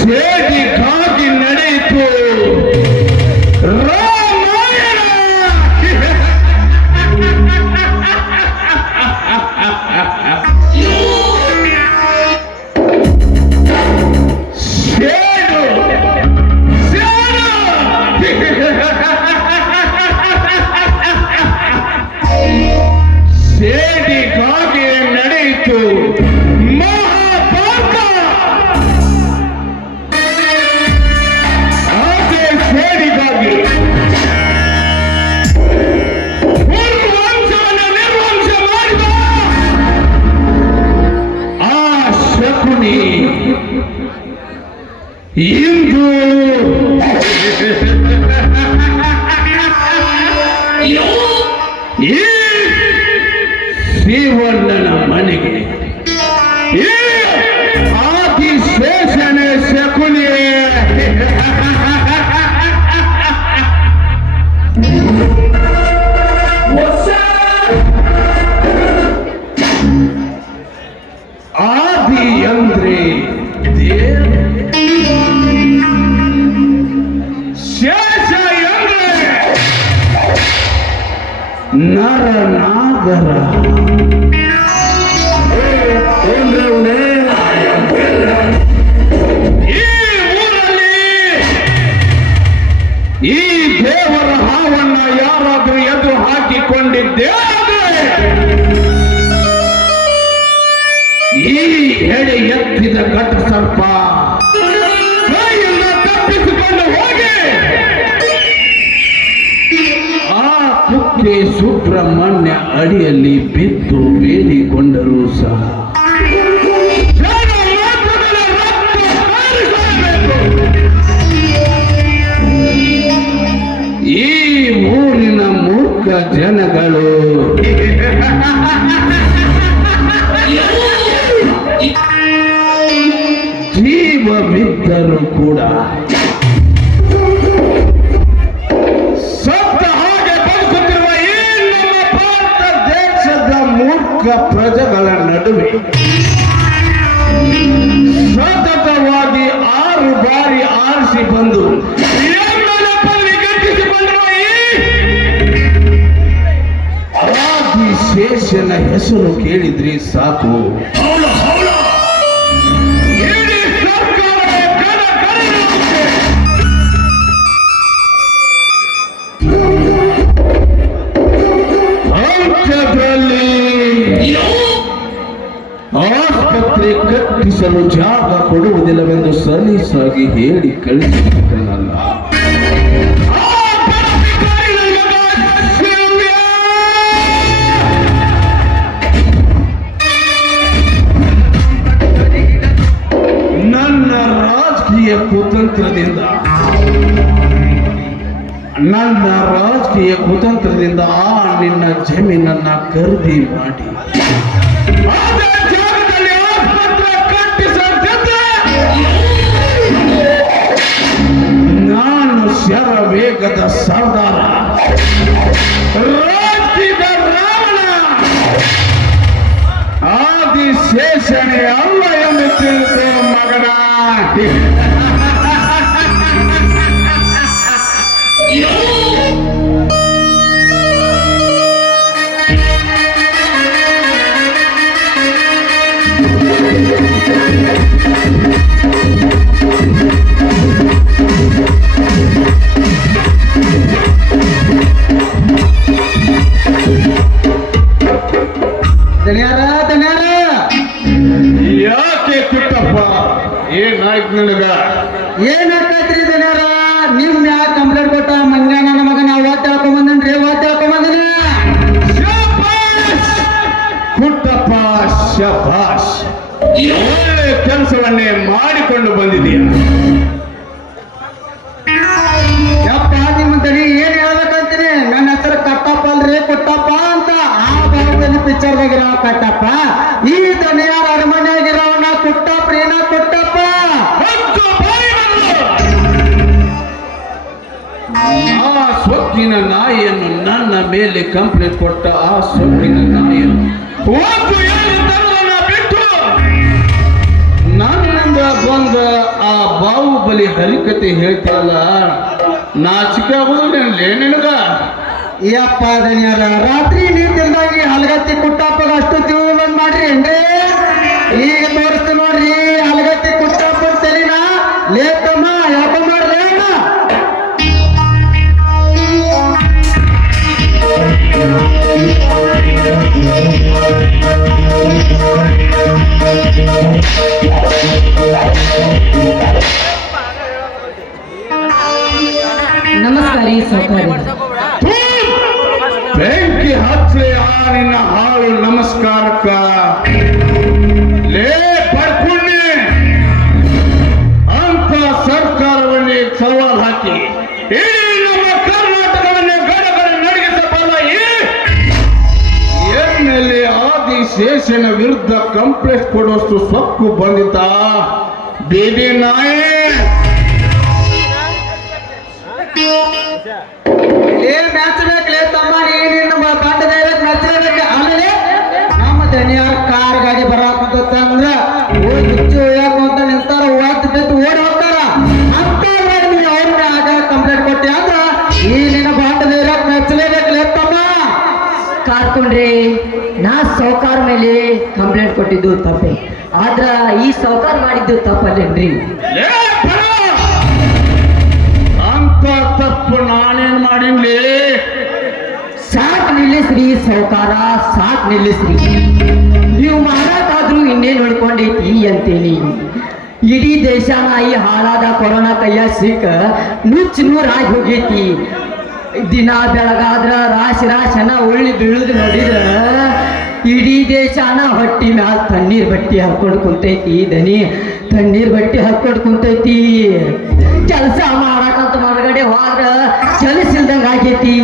ಸೇಡಿಗಾಗಿ ನಡೆಯಿತು ರಾಮಾಯಣ. ಸೇಡಿಗಾಗಿ ನಡೆಯಿತು ಮಹಾಭಾರತ. ಅದೇ ಸೇಡಿಗಾಗಿ ವಂಶವನ್ನು ನಿರ್ವಂಶ ಮಾಡಿದ ಆ ಶಕುನಿ ಇಂದು ಈ ಶಿವಣ್ಣನ ಮನೆಗೆ ಆದಿಶೇಷನೇ ಶಕುನಿ ಆದಿ ಅಂದ್ರೆ ಶೇಷ ಅಂದ್ರೆ ನರನಾಗರ. ಈ ಊರಲ್ಲಿ ಈ ದೇವರ ಹಾವನ್ನ ಯಾರಾದ್ರೂ ಎದು ಹಾಕಿಕೊಂಡಿದ್ದೇ ಈ ಎಡೆ ಎತ್ತಿದ ಘಟ ಸರ್ಪ ಕೈಯಿಂದ ತಪ್ಪಿಸಿಕೊಂಡು ಹೋಗಿ ಆ ಕುಕ್ಕೆ ಸುಬ್ರಹ್ಮಣ್ಯ ಅಡಿಯಲ್ಲಿ ಬಿದ್ದು ಬೇಡಿಕೊಂಡರೂ ಸಹ ಈ ಊರಿನ ಮೂರ್ಖ ಜನಗಳು ಜೀವವಿದ್ದರೂ ಕೂಡ ಸತ್ತ ಹಾಗೆ ಬದುಕುತ್ತಿರುವ ಈ ನಮ್ಮ ಭಾರತ ದೇಶದ ಮೂರ್ಖ ಪ್ರಜೆಗಳ ನಡುವೆ ಸತತವಾಗಿ 6 ಬಾರಿ ಆರಿಸಿ ಬಂದು ಗಟ್ಟಿಸಿಕೊಂಡಿರುವ ಈ ಆದಿಶೇಷನ ಹೆಸರು ಕೇಳಿದ್ರಿ ಸಾಕು ಆಸ್ಪತ್ರೆ ಕಟ್ಟಿಸಲು ಜಾಗ ಕೊಡುವುದಿಲ್ಲವೆಂದು ಸಲೀಸಾಗಿ ಹೇಳಿ ಕಳಿಸಿದ್ದನಲ್ಲ. ನನ್ನ ರಾಜಕೀಯ ಕುತಂತ್ರದಿಂದ ಆ ನಿನ್ನ ಜಮೀನನ್ನ ಖರೀದಿ ಮಾಡಿ ನಾನು ಶರವೇಗದ ಸರ್ದಾರ ಶನಿ ಅಲ್ಲ ಎಂದು ತಿಳಿದು ಮಗನ. ಯಾಕೆ ಕುಟ್ಟಪ್ಪ ಏನಾಯ್ತು ನನಗ? ಏನಾಗ್ತೈತ್ರಿ ದನಿಯಾರ? ನಿಮ್ ಮ್ಯಾಗ ಕಂಪ್ಲೇಂಟ್ ಕೊಟ್ಟ ಮಂಗ ನನ್ನ ಮಗನ ಓದ್ ಹೇಳ್ಕೊಂಬಂದನ್ರಿ, ಓದ್ ಹೇಳ್ಕೊಂಬಂದನ. ಕುಟ್ಟಪ್ಪ ಶಭಾಷ್, ಒಳ್ಳೆ ಕೆಲಸವನ್ನೇ ಮಾಡಿಕೊಂಡು ಬಂದಿದೀಯ. ಯಪ್ಪ ನಿಮ್ಮ ದನಿ ಏನ್ ಹೇಳ್ಬೇಕಂತೀನಿ? ನನ್ನ ಹೆಸರು ಕಟ್ಟಪ್ಪ ಅಲ್ರಿ, ಕುಟ್ಟಪ್ಪ ಅಂತ. ಆ ಭಾಗದಲ್ಲಿ ಪಿಕ್ಚರ್ದಾಗಿರೋ ಕಟ್ಟಪ್ಪ, ಈ ದನಿಯಾರ ಅರಮನೆಯಾಗಿರೋವನ್ನ ಕುಟ್ಟಪ್ಪ, ಏನ ಕುಟ್ಟಪ್ಪ. ಆ ಸೊಕ್ಕಿನ ನಾಯಿಯನ್ನು ನನ್ನ ಮೇಲೆ ಕಂಪ್ಲೇಂಟ್ ಕೊಟ್ಟ ಆ ಸೊಕ್ಕಿನ ನಾಯಿಯನ್ನು ಬಿಟ್ಟು ನನ್ನಿಂದ ಬಂದ ಆ ಬಾಹುಬಲಿ ಹರಿಕತೆ ಹೇಳ್ತಾರಲ್ಲ, ನಾಚಿಕೆ ಆಗುದಿಲ್ಲ ನಿನಗ? ಯಪ್ಪ ದನಿಯಾರ, ರಾತ್ರಿ ನೀರ್ ತಿಂದಾಗಿ ಹಲಗತ್ತಿ ಕುಟ್ಟಪ್ಪಗ ಅಷ್ಟು ತಿಳುವಳಿ ಮಾಡ್ರಿ ಅಂದ್ರೆ ಈಗ ತೋರಿಸ್ತು ನೋಡ್ರಿ ಹಲಗತ್ತಿ ಕುಟ್ಟಪ್ಪ ತಲಿನ ಲೇತಮ್ಮ ಯಾಕ ಮಾಡ್ರಿ ಅಣ್ಣ. ನಮಸ್ಕಾರ ರೀ ಸೌಕರ್ಯ. ಬೆಂಕಿ ಹಚ್ಚಲಿ ಆ ನಿನ್ನ ಹಾಳು ನಮಸ್ಕಾರಕ್ಕ. ಲೇ ಪಡ್ಕೊಂಡೆ ಅಂತ ಸರ್ಕಾರವನ್ನೇ ಸವಾಲ್ ಹಾಕಿ ಇಡೀ ನಮ್ಮ ಕರ್ನಾಟಕವನ್ನೇ ಗಡಗಡ ನಡಗಿಸಬಲ್ಲ ಎಮ್ಮೆಲ್ಲೆ ಆದಿಶೇಷನ ವಿರುದ್ಧ ಕಂಪ್ಲೇಂಟ್ ಕೊಡುವಷ್ಟು ಸೊಕ್ಕು ಬಂದಿದ್ದ ಬೇಬಿ ನಾಯಿ. ಏನ್ ಮೆಚ್ಚಬೇಕಲೇ ತಮ್ಮ, ನೀನಿನ್ನ ಬಂಡದ ಮೆಚ್ಚಬೇಕು. ಆಮೇಲೆ ನಮ್ಮ ದನಿಯಾರ ಕಾರ್ ಗಾಡಿ ಬರಾಕಂತಂದ್ರ ಹೋಗಿ ಹುಚ್ಚಿ ಹೋಯಾಕ ಅಂತ ನಿಂತಾರ, ಓದ್ ಬಿದ್ದು ಓಡಿ ಹೋಗ್ತಾರ. ಅಂತ ನೀವು ಅವ್ರನ್ನ ಆಗ ಕಂಪ್ಲೇಂಟ್ ಕೊಟ್ಟಿ ಅಂದ್ರ ಈ ನಿನ್ನ ಬಾಂಡದ ಮೆಚ್ಚಲೇಬೇಕಲೇ ತಮ್ಮ. ಕಾರ್ಕೊಂಡ್ರಿ, ನಾ ಸೌಕಾರ ಮೇಲೆ ಕಂಪ್ಲೇಂಟ್ ಕೊಟ್ಟಿದ್ದು ತಪ್ಪೆ, ಆದ್ರ ಈ ಸೌಕಾರ ಮಾಡಿದ್ದು ತಪ್ಪಲ್ಲೇನ್ರಿ? ಲೇ ಬರ! ಅಂತ ತಪ್ಪು ನಾನೇನ್ ಮಾಡಿನ್ಲಿ? ಸಾಕ್ ನಿಲ್ಲಿಸ್ರಿ ಸೌಕಾರ, ಸಾಕ್ ನಿಲ್ಲಿಸ್ರಿ. ನೀವು ಮಾರಾಟಾದ್ರೂ ಇನ್ನೇನು ಉಳ್ಕೊಂಡೈತಿ ಅಂತೇಳಿ ಇಡೀ ದೇಶನ ಈ ಹಾಳಾದ ಕೊರೋನಾ ಕೈಯ ಸಿಕ್ಕ ನುಚ್ಚು ನೂರಾಗಿ ಹೋಗೈತಿ. ದಿನ ಬೆಳಗಾದ್ರ ರಾಶಿ ರಾಶನ ಉಳ್ಳಿ ಬೀಳುದು ನೋಡಿದ್ರ ಇಡೀ ದೇಶನ ಹೊಟ್ಟಿ ಮ್ಯಾಲ ತಣ್ಣೀರ್ ಬಟ್ಟಿ ಹಾಕೊಂಡು ಕುಂತೈತಿ. ದನಿ ತಣ್ಣೀರ್ ಬಟ್ಟಿ ಹಾಕೊಂಡು ಕುಂತೈತಿ. ಕೆಲಸ ಮಾಡಕಂತ ಹೊರಗಡೆ ಹೋದ್ರ ಕೆಲಸಿಲ್ದಂಗ ಆಗೈತಿ.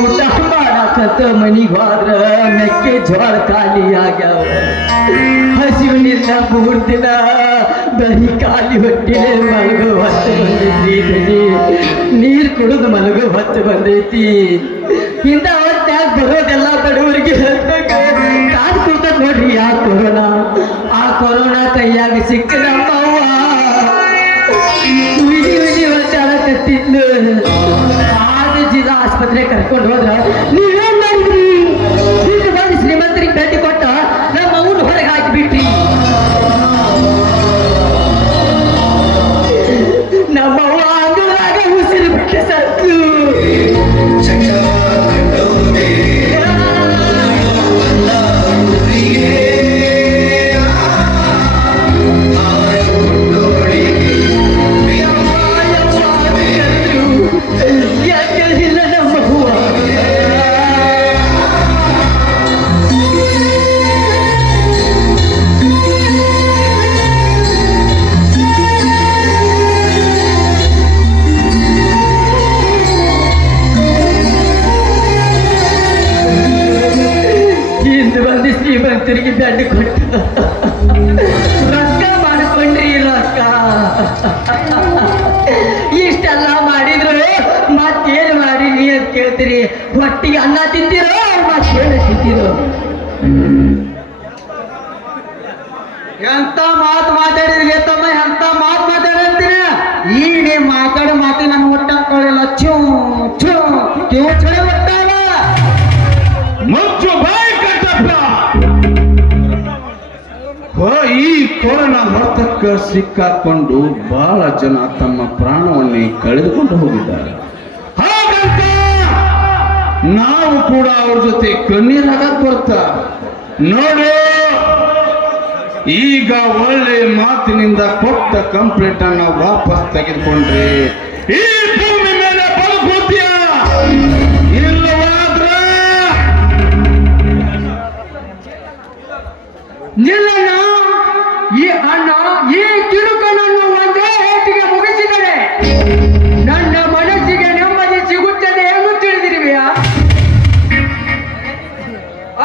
ಊಟ ಮಾಡಕಂತ ಮನಿಗೆ ಹೋದ್ರ ಮೆಕ್ಕೆ ಜೋಳ ಖಾಲಿ ಆಗ್ಯಾವ. ಹಸಿವಿನಿಂದ ಮೂರ್ ದಿನ ಬರೀ ಖಾಲಿ ಹೊಟ್ಟಿಲೆ ಮಲಗೋ ಹೊತ್ತು ಬಂದೈತಿ. ದನಿ ನೀರ್ ಕುಡಿದು ಮಲಗೋ ಹೊತ್ತು ಬಂದೈತಿ. ಇಂಥ ಹೊತ್ತಾಗ ಬರೋದೆಲ್ಲ ಬಡವರಿಗೆ ಕಾದು ಕೊಡ್ತದ ನೋಡ್ರಿ ಆ ಕೊರೋನಾ. ಆ ಕೊರೋನಾ ಕೈಯಾಗ ಸಿಕ್ಕ ನಮ್ಮವ್ವ ವಿಧಿ ವಿಧಿ ಹೊಚ್ಚಾಡಕತ್ತಿದ್ಲು. ಆದ ಜಿಲ್ಲಾ ಆಸ್ಪತ್ರೆ ಕರ್ಕೊಂಡು ಹೋದ್ರ ನೀವೇನ್ ಮಾಡಿದ್ರಿ? ಇಲ್ಲಿ ಬಂದು ಶ್ರೀಮಂತರಿಗೆ ಭೇಟಿ ಕೊಟ್ಟ ನಮ್ಮ ಅವ್ನ ಹೊರಗೆ ಹಾಕಿಬಿಟ್ರಿ. ನಮ್ಮವ್ವ ಅಂಗಳದಾಗ ಉಸಿರು ಬಿಟ್ಟು ಸತ್ತು. ಶ್ರೀಮಂತರಿಗೆ ಬೆಡ್ ಕೊಟ್ಟು ರೊಕ್ಕ ಮಾಡ್ಕೊಂಡ್ರಿ. ರೊಕ್ಕ ಇಷ್ಟೆಲ್ಲ ಮಾಡಿದ್ರು ಮತ್ತೇನು ಮಾಡಿ ನೀ ಅಂತ ಕೇಳ್ತೀರಿ? ಹೊಟ್ಟಿಗೆ ಅನ್ನ ತಿಂತೀರೋ ಮತ್ತೇನು ತಿಂತೀರೋ? ಎಂತ ಮಾತು ಮಾತಾಡಿದ್ರಿ ತಮ್ಮ, ಎಂತ ಮಾತು ಮಾತಾಡಂತೀನಿ. ಈಗ ನೀ ಮಾತಾಡೋ ಮಾತಿ ನನ್ನ ಒಟ್ಟ ಅನ್ಕೊಳ್ಳಿಲ್ಲ. ಚೂ ಚೂ ಕಿವು ಚಳಿ ಒಟ್ಟಾಗ ಮುಚ್ಚು ಬಾಯಿ ಕಟ್ಟಪ್ಪ. ಈ ಕೊರೋನಾ ಹೊತ್ತಕ್ಕ ಸಿಕ್ಕಾಕೊಂಡು ಬಹಳ ಜನ ತಮ್ಮ ಪ್ರಾಣವನ್ನೇ ಕಳೆದುಕೊಂಡು ಹೋಗಿದ್ದಾರೆ. ಹಾಗಂತ ನಾವು ಕೂಡ ಅವ್ರ ಜೊತೆ ಕಣ್ಣೀರಾಗಕ್ ಬರ್ತಾ ನೋಡು. ಈಗ ಒಳ್ಳೆ ಮಾತಿನಿಂದ ಕೊಟ್ಟ ಕಂಪ್ಲೇಂಟ್ ಅನ್ನ ವಾಪಸ್ ತೆಗೆದುಕೊಂಡ್ರೆ ಈ ಭೂಮಿ ಮೇಲೆ ಬದುಕುತ್ತೀಯ, ಇಲ್ಲವಾದ್ರೆ ನಿಲ್ಲಣ್ಣ. ಈ ಅಣ್ಣ ಈ ತಿರುಕನನ್ನು ಒಂದೇ ಏಟಿಗೆ ಮುಗಿಸಿದರೆ ನನ್ನ ಮನಸ್ಸಿಗೆ ನೆಮ್ಮದಿ ಸಿಗುತ್ತದೆ ಎಂದು ತಿಳಿದಿರುವೆಯಾ?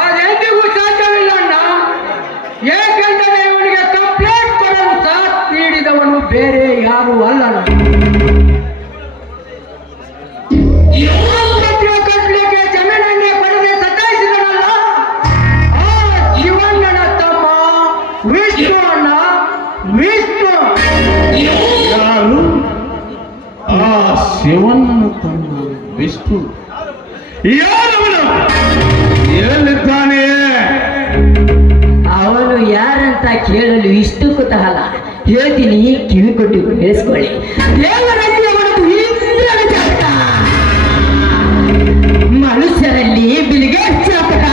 ಅದೆಂದಿಗೂ ಸಾಧ್ಯವಿಲ್ಲ ಅಣ್ಣ. ಏಕೆಂದರೆ ಇವನಿಗೆ ಕಂಪ್ಲೇಂಟ್ ಕೊಡಲು ಸಾಥ್ ನೀಡಿದವನು ಬೇರೆ ಯಾರು ಅಲ್ಲ. ಕಟ್ಟಲಿಕ್ಕೆ ಜಮೀನನ್ನೇ ಪಡೆದೇ ಸತಾಯಿಸಿದನಲ್ಲ, ಆ ಶಿವಣ್ಣನ ತಮ್ಮ ವಿಷ್ಣು ಅಣ್ಣ, ವಿಷ್ಣು. ಯಾರು? ಆ ಶಿವಣ್ಣನ ತಮ್ಮ ವಿಷ್ಣು. ಯಾರವನು? ಎಲ್ಲಿದ್ದಾನೆ? ಅವನು ಯಾರಂತ ಕೇಳಲು ಇಷ್ಟು ಕುತೂಹಲ. ಹೇಳ್ತೀನಿ, ಕಿವಿ ಕೊಟ್ಟು ಕೇಳಿಸ್ಕೊಳ್ಳಿ. ದೇವರಲ್ಲಿ ಅವನದು ಇಂದ್ರನ ಜಾತಕ, ಮನುಷ್ಯರಲ್ಲಿ ಬಿಲ್ಗೇಟ್ ಜಾತಕ,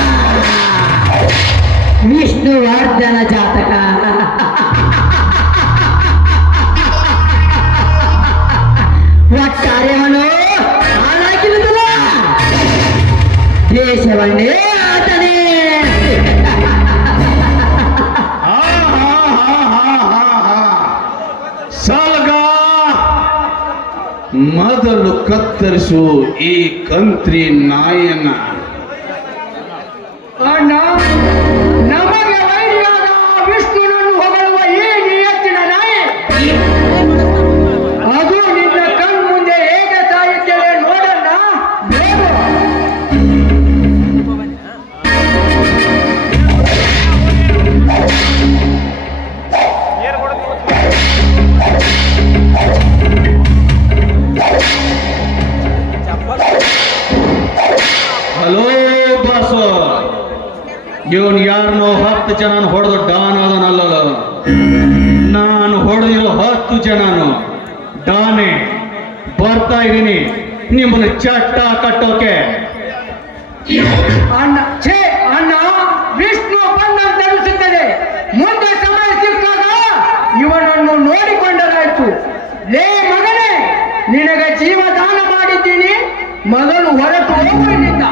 ವಿಷ್ಣುವರ್ಧನ ಜಾತಕ. ಒಟ್ಟಾರೆ ಅವನು ಹಾಳಾಗಿರುತ್ತಲ್ಲ, ದೇಶವನ್ನೇ ಆತನೇ. ಸಾಲಗ ಮೊದಲು ಕತ್ತರಿಸು ಈ ಕಂತ್ರಿ ನಾಯನ. ಅಣ್ಣ, ನಮಗೆ ವೈರಿಯಾದ ವಿಷ್ಣುನನ್ನು ಹೊಗಳುವ ಈ ನಿಯತ್ತಿನ ನಾಯಿ, ಅದು ನಿನ್ನ ಕಣ್ಮುಂದೆ ಹೇಗೆ ಸಾಯುತ್ತೇವೆ ನೋಡಣ್ಣ, ನೋಡು. ಹಲೋ ಬಾಸ, ಇವನ್ ಯಾರನ್ನೋ 10 ಜನ ಹೊಡೆದು ಡಾನ್ ಅದನಲ್ಲ. ನಾನು ಹೊಡೆದಿರೋ 10 ಜನನು ಡಾನೆ. ಬರ್ತಾ ಇದ್ದೀನಿ ನಿಮ್ಮನ್ನ ಚಟ್ಟ ಕಟ್ಟೋಕೆ. ಅಣ್ಣ, ಛೇ ಅಣ್ಣ, ವಿಷ್ಣು ಬಂದಂತನಿಸುತ್ತದೆ. ಮುಂದೆ ಸಮಯ ಸಿಕ್ಕಾಗ ಇವನನ್ನು ನೋಡಿಕೊಂಡರಾಯ್ತು. ಲೇ ಮಗನೇ, ನಿನಗೆ ಜೀವದಾನ ಮಾಡಿದ್ದೀನಿ, ಮೊದಲು ಹೊರಟು ಹೋಗುವುದಿಲ್ಲ.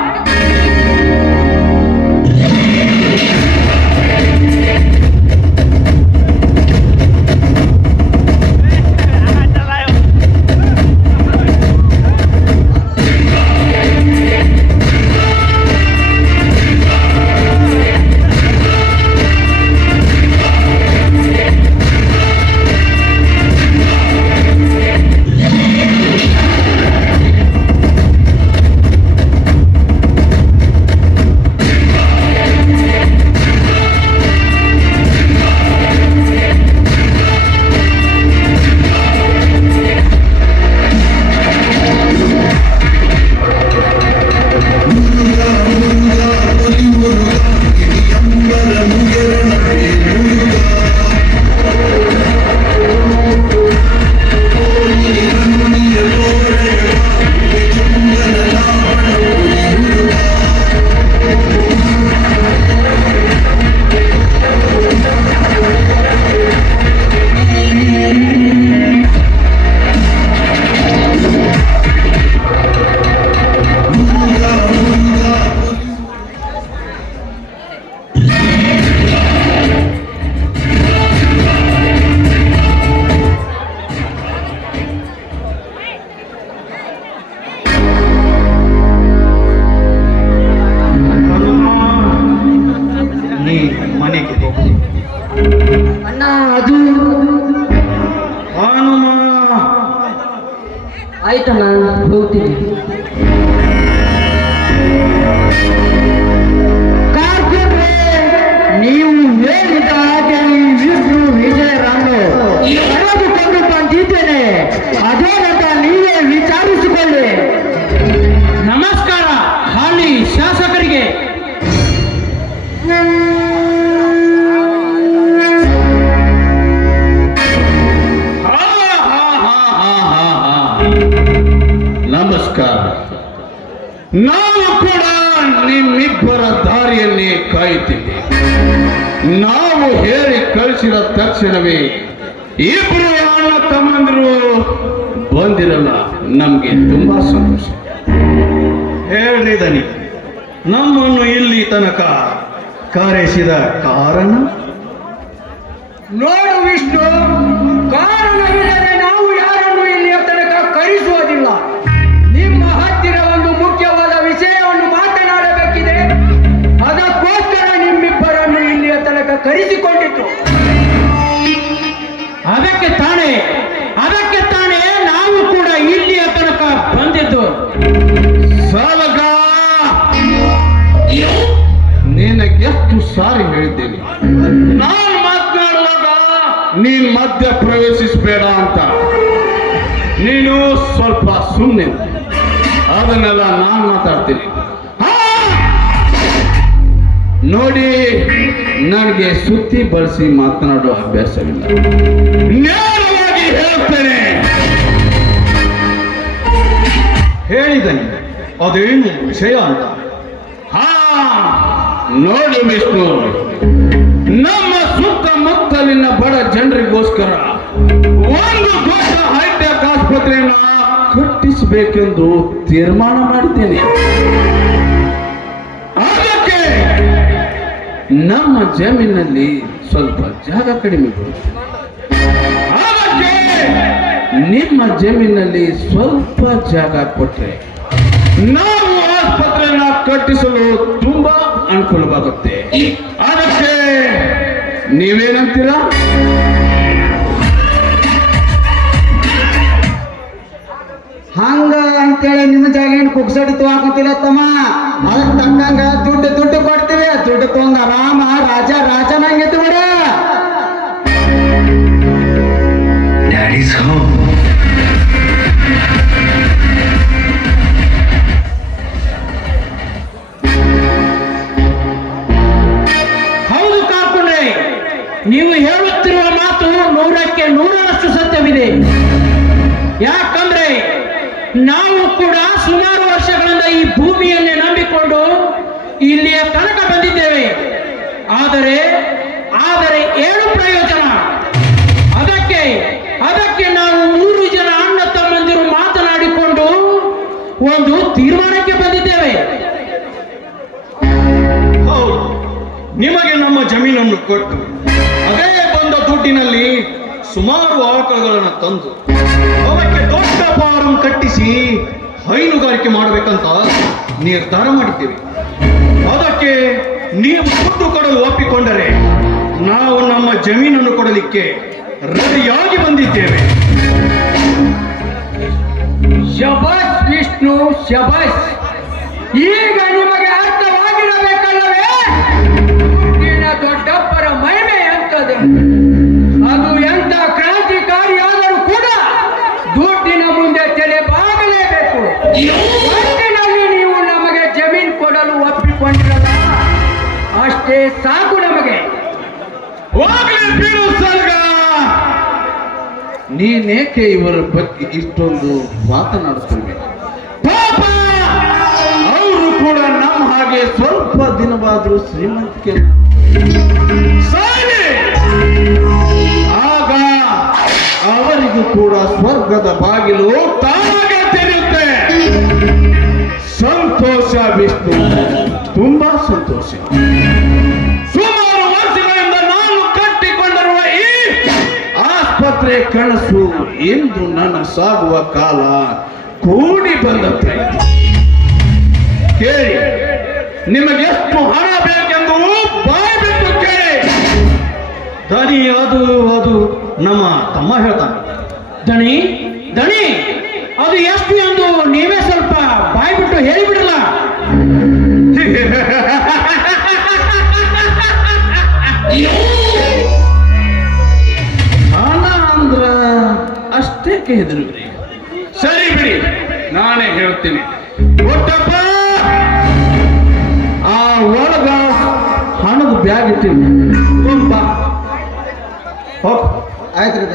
ಆಯ್ತಣ್ಣ, ಹೋಗ್ತೀನಿ. ಕಾರ್ಪೊರೇಟ್ರೆ, ನೀವು ಹೇಳಿದ ಹಾಗೆ ಈ ನಾವು ಕೂಡ ನಿಮ್ಮಿಬ್ಬರ ದಾರಿಯನ್ನೇ ಕಾಯುತ್ತಿದ್ದೆ. ನಾವು ಹೇಳಿ ಕಳಿಸಿದ ತಕ್ಷಣವೇ ಇಬ್ಬರು ಅಣ್ಣ ತಮ್ಮಂದಿರು ಬಂದಿರಲ್ಲ, ನಮ್ಗೆ ತುಂಬಾ ಸಂತೋಷ. ಹೇಳಿದನಿ, ನಮ್ಮನ್ನು ಇಲ್ಲಿ ತನಕ ಕರೆಸಿದ ಕಾರಣ? ನೋಡು ವಿಷ್ಣು, ಕಾರಣವಿಲ್ಲದೆ ನಾವು ಯಾರನ್ನು ಇಲ್ಲಿಯ ತನಕ ಕರೆಸುವುದಿಲ್ಲ. ನಿಮ್ಮ ಹತ್ತಿರ ಒಂದು ಮುಖ್ಯವಾದ ವಿಷಯವನ್ನು ಮಾತನಾಡಬೇಕಿದೆ, ಅದಕ್ಕೋಸ್ಕರ ನಿಮ್ಮಿಬ್ಬರನ್ನು ಇಲ್ಲಿಯ ತನಕ ಕರೆಸಿಕೊಂಡಿತ್ತು. ಅದಕ್ಕೆ ತಾನೇ ನಾವು ಕೂಡ ಇಲ್ಲಿಯ ತನಕ ಬಂದಿದ್ದು. ಸಾಲಗ ನಿನಗೆಷ್ಟು ಸಾರಿ ಹೇಳಿದ್ದೇನೆ, ನಾನು ಮಾತನಾಡುವಾಗ ನೀನ್ ಮಧ್ಯ ಪ್ರವೇಶಿಸಬೇಡ ಅಂತ. ನೀನು ಸ್ವಲ್ಪ ಸುಮ್ಮನೆ, ಅದನ್ನೆಲ್ಲ ನಾನು ಮಾತಾಡ್ತೀನಿ. ನೋಡಿ, ನನಗೆ ಸುತ್ತಿ ಬಳಸಿ ಮಾತನಾಡೋ ಅಭ್ಯಾಸವಿಲ್ಲ, ನೇರವಾಗಿ ಹೇಳ್ತೇನೆ. ಹೇಳಿದನಿ, ಅದೇನು ವಿಷಯ ಅಂತ? ನೋಡಿ ವಿಷ್ಣು, ನಮ್ಮ ಸುತ್ತಮುತ್ತಲಿನ ಬಡ ಜನರಿಗೋಸ್ಕರ ಒಂದು ದೊಡ್ಡ ಹೈಟೆಕ್ ಆಸ್ಪತ್ರೆಯನ್ನ ಕಟ್ಟಿಸಬೇಕೆಂದು ತೀರ್ಮಾನ ಮಾಡಿದ್ದೇನೆ. ಅದಕ್ಕೆ ನಮ್ಮ ಜಮೀನಲ್ಲಿ ಸ್ವಲ್ಪ ಜಾಗ ಕಡಿಮೆ ಬರುತ್ತೆ. ಅದಕ್ಕೆ ನಿಮ್ಮ ಜಮೀನಲ್ಲಿ ಸ್ವಲ್ಪ ಜಾಗ ಕೊಟ್ಟರೆ ನಾವು ಆಸ್ಪತ್ರೆಯನ್ನ ಕಟ್ಟಿಸಲು ತುಂಬಾ ಅನುಕೂಲವಾಗುತ್ತೆ. ಅದಕ್ಕೆ ನೀವೇನಂತೀರಾ? ಹಂಗ ಅಂತೇಳಿ ನಿಮ್ಮ ಜಾಗ ಏನು ಕುಗ್ಸಡಿ ತಗೋತಿಲ್ಲ ತಮ್ಮ. ಅದಕ್ಕೆ ತಕ್ಕಂಗ ದುಡ್ಡು ಕೊಡ್ತೀವಿ. ದುಡ್ಡು ತಗೊಂಡ ರಾಮ ರಾಜನಂಗಿತ್ತು ಬಿಡ. ಹೌದು ಕಾಕೊಂಡ್ರೆ, ನೀವು ಹೇಳುತ್ತಿರುವ ಮಾತು 100ಕ್ಕೆ 100ರಷ್ಟು ಸತ್ಯವಿದೆ. ಯಾಕಂದ್ರೆ ನಾವು ಕೂಡ ಸುಮಾರು ವರ್ಷಗಳಿಂದ ಈ ಭೂಮಿಯನ್ನೇ ನಂಬಿಕೊಂಡು ಇಲ್ಲಿಯ ತನಕ ಬಂದಿದ್ದೇವೆ. ಆದರೆ ಏನು ಪ್ರಯೋಜನ? ಅದಕ್ಕೆ ನಾವು 3 ಜನ ಅಣ್ಣ ತಮ್ಮಂದಿರು ಮಾತನಾಡಿಕೊಂಡು ಒಂದು ತೀರ್ಮಾನಕ್ಕೆ ಬಂದಿದ್ದೇವೆ. ಹೌದು, ನಿಮಗೆ ನಮ್ಮ ಜಮೀನನ್ನು ಕೊಟ್ಟು ಅದೇ ಬಂದ ದುಡ್ಡಿನಲ್ಲಿ ಸುಮಾರು ಆಕಳಗಳನ್ನು ತಂದು ಅವಕ್ಕೆ ದೊಡ್ಡ ಫಾರಂ ಕಟ್ಟಿಸಿ ಹೈನುಗಾರಿಕೆ ಮಾಡಬೇಕಂತ ನಿರ್ಧಾರ ಮಾಡಿದ್ದೇವೆ. ಅದಕ್ಕೆ ನೀವು ದುಡ್ಡು ಕೊಡಲು ಒಪ್ಪಿಕೊಂಡರೆ ನಾವು ನಮ್ಮ ಜಮೀನನ್ನು ಕೊಡಲಿಕ್ಕೆ ರೆಡಿಯಾಗಿ ಬಂದಿದ್ದೇವೆ. ಶಬಾಷ್ ವಿಷ್ಣು, ಶಬಾಷ್. ಈಗ ನಿಮಗೆ ಅರ್ಥವಾಗಿರಬೇಕಲ್ಲವೇ ದುಡ್ಡಿನ ದೊಡ್ಡಪ್ಪರ ಮಹಿಮೆ ಎಂತದೆ? ಅದು ಎಂತ ಕ್ರಾಂತಿಕಾರಿಯಾದರೂ ಕೂಡ ದುಡ್ಡಿನ ಮುಂದೆ ತಲೆ ಬಾಗಲೇಬೇಕು. ಒಟ್ಟಿನಲ್ಲಿ ನೀವು ನಮಗೆ ಜಮೀನು ಕೊಡಲು ಒಪ್ಪಿಕೊಂಡಿರಲ್ಲ, ಅಷ್ಟೇ ಸಾಕು ನಮಗೆ. ನೀನೇಕೆ ಇವರ ಬಗ್ಗೆ ಇಷ್ಟೊಂದು ಮಾತನಾಡುತ್ತಿರ್ಬೇಕು? ಪಾಪ, ಅವರು ಕೂಡ ನಮ್ಮ ಹಾಗೆ ಸ್ವಲ್ಪ ದಿನವಾದರೂ ಶ್ರೀಮಂತಿಕೆ ಆಗ ಅವರಿಗೂ ಕೂಡ ಸ್ವರ್ಗದ ಬಾಗಿಲು ತಾನಾಗೆ ತೆರೆಯುತ್ತೆ. ಸಂತೋಷ ವಿಷ್ಣು, ತುಂಬಾ ಸಂತೋಷ. ಸುಮಾರು ವರ್ಷಗಳಿಂದ ನಾನು ಕಟ್ಟಿಕೊಂಡಿರುವ ಈ ಆಸ್ಪತ್ರೆ ಕನಸು ಇಂದು ನನ್ನ ಸಾಗುವ ಕಾಲ ಕೂಡಿ ಬಂದತ್ತೆ. ಕೇಳಿ, ನಿಮಗೆಷ್ಟು ಹಣ ಬೇಕೆಂದು ಬಾಯಿ ಬಿಟ್ಟು ಕೇಳಿ. ದನಿ, ಅದು ನಮ್ಮ ತಮ್ಮ ಹೇಳ್ತಾನೆ. ದಣಿ, ಅದು ಎಷ್ಟು ಎಂದು ನೀವೇ ಸ್ವಲ್ಪ ಬಾಯಿ ಬಿಟ್ಟು ಹೇಳಿಬಿಡಲ್ಲ. ಹಣ ಅಂದ್ರ ಅಷ್ಟೇಕೆ ಹೆದರುವ್ರಿ? ಸರಿ ಬಿಡಿ, ನಾನೇ ಹೇಳ್ತೀನಿ. ಒಟ್ಟಪ್ಪ, ಆ ಒಳಗ ಹಣದ ಬ್ಯಾಗ್ ಇಟ್ಟಿನಿ, ಬಾ. ಆಯ್ತು ರೀ.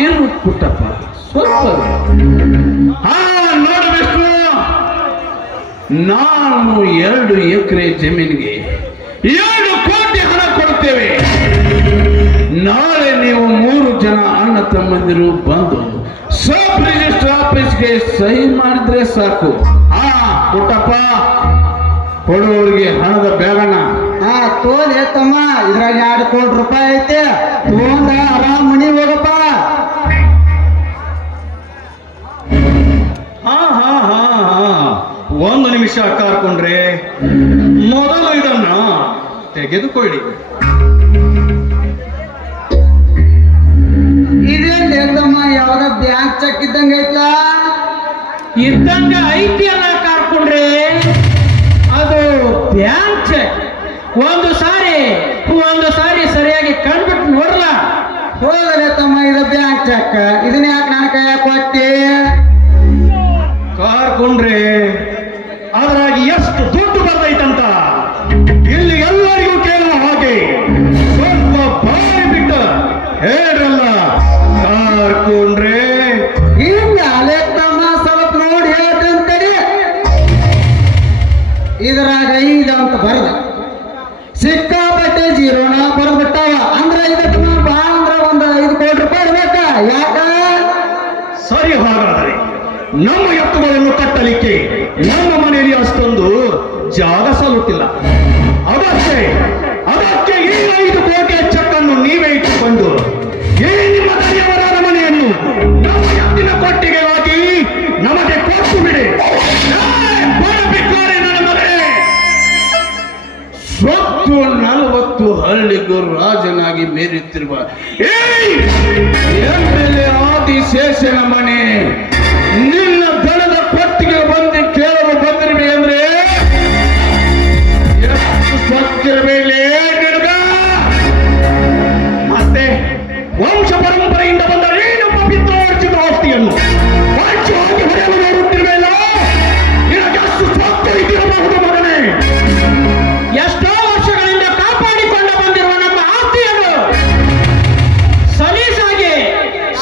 ಇರು ಪುಟ್ಟಪ್ಪ, ಸ್ವಲ್ಪ ನೋಡು ವಿಷ್ಣು, ನಾನು 2 ಎಕರೆ ಜಮೀನಿಗೆ 2 ಕೋಟಿ ಹಣ ಕೊಡ್ತೇವೆ. ನಾಳೆ ನೀವು 3 ಜನ ಅಣ್ಣ ತಮ್ಮಂದಿರು ಬಂದು ಸಬ್ ರಿಜಿಸ್ಟರ್ ಆಫೀಸ್ಗೆ ಸಹಿ ಮಾಡಿದ್ರೆ ಸಾಕು. ಪುಟ್ಟಪ್ಪ, ಕೊಡುವವರಿಗೆ ಹಣದ ಬ್ಯಾಗಣ್ಣ. ತೋಲೆ ತಮ್ಮ, ಇದ್ರಾಗ 2 ಕೋಟಿ ರೂಪಾಯಿ ಐತೆ, ತಗೊಂಡ ಆರಾಮ್ ಮನಿ ಹೋಗಪ್ಪ. ಒಂದು ನಿಮಿಷ ಕಾರ್ಕೊಂಡ್ರೆ ಮೊದಲು ಇದನ್ನ ತೆಗೆದುಕೊಳ್ಳಿ. ಇದೇನ್ರಿ ತಮ್ಮ, ಯಾವ್ದ ಬ್ಯಾಂಕ್ ಚೆಕ್ ಇದ್ದಂಗ ಐತ್ಲಾ? ಇದ್ದಂಗ ಐತಿ ಅಲ್ಲ ಕಾರ್ಕೊಂಡ್ರೆ, ಅದು ಬ್ಯಾಂಕ್ ಚೆಕ್. ಒಂದು ಸಾರಿ ಸರಿಯಾಗಿ ಕಂಡ್ಬಿಟ್ಟು ನೋಡ್ಲ. ಹೋಗಲೇ ತಮ್ಮ, ಇದು ಬ್ಯಾಂಕ್ ಚೆಕ್. ಇದನ್ನ ಯಾಕೆ ನನ್ನ ಕೈಯಾಗ ಕೊಟ್ಟಿ? ಕಾರ್ಕೊಂಡ್ರೆ ಅದರಾಗಿ ಎಷ್ಟು ದುಡ್ಡು ಬರ್ತೈತಂತ ಇಲ್ಲಿ ಎಲ್ಲರಿಗೂ ಕೇಳುವ ಹಾಗೆ ಸ್ವಲ್ಪ ಬಾಯಿ ಬಿಟ್ಟ ಹೇಳ್ರಲ್ಲ ಕಾರ್ಕೊಂಡ್ರೆ. ಇಲ್ಲ ಅಲೆ ತಮ್ಮ, ಸ್ವಲ್ಪ ನೋಡಿ ಹೇಳ್ತಂತಡಿ. ಇದ್ರಾಗ 5 ಅಂತ ಬರದ ಸಿಕ್ಕಾಪಟ್ಟೆ ಜೀರೋನ ಬರ್ಬಿಟ್ಟಾವ. ಅಂದ್ರೆ ಇದಕ್ಕೆ ಬಾ ಅಂದ್ರೆ ಒಂದು 5 ಕೋಟಿ ರೂಪಾಯಿ ಬೇಕಾ? ಯಾಕ? ಸರಿ, ಹಾಗಾದರೆ ನಮ್ಮ ಎತ್ತುಗಳನ್ನು ಕಟ್ಟಲಿಕ್ಕೆ ನಮ್ಮ ಮನೆಯಲ್ಲಿ ಅಷ್ಟೊಂದು ಜಾಗ ಸಾಲುತ್ತಿಲ್ಲ. ಅದಕ್ಕೆ ಈ 5 ಕೋಟಿಯ ಚೆಕ್ಕನ್ನು ನೀವೇ ಇಟ್ಟುಕೊಂಡು ಈ ನಿಮ್ಮ ದಣಿಯವರ ಮನೆಯನ್ನು ನಮ್ಮ ಎತ್ತಿನ ಕೊಟ್ಟಿಗೆ ಹಾಕಿ ನಮಗೆ ಕೊಟ್ಟು ಬಿಡಿ. ನನ್ನ ಮಗನೇ, ಸ್ವತ್ತು 40 ಹಳ್ಳಿಗೂ ರಾಜನಾಗಿ ಮೇರುತ್ತಿರುವ ಎಂಬೆಲೆ ಆದಿಶೇಷನ ಮನೆ ನಿನ್ನ ದಳದ ಕೊಟ್ಟಿಗೆ ಬಂದು ಕೇಳಲು ಬಂದಿರ್ಬಿ ಅಂದ್ರೆ ಎಷ್ಟು ಸ್ವತ್ತಿರಬೇಕೇ ನಿನಗ? ಮತ್ತೆ ವಂಶ ಪರಂಪರೆಯಿಂದ ಬಂದ ಏನು ಪವಿತ್ರಾರ್ಜಿತ ಆಸ್ತಿಯನ್ನು ವಾಚ್ಯವಾಗಿ ಹೊಡೆಯಲು ನೋಡುತ್ತಿರಬೇಡ. ನಿನಗೆಷ್ಟು ಸ್ವತ್ತು ಇದ್ದಿರಬಹುದು ಮಗನೇ. ಎಷ್ಟೋ ವರ್ಷಗಳಿಂದ ಕಾಪಾಡಿಕೊಂಡು ಬಂದಿರುವ ನಮ್ಮ ಆಸ್ತಿಯನ್ನು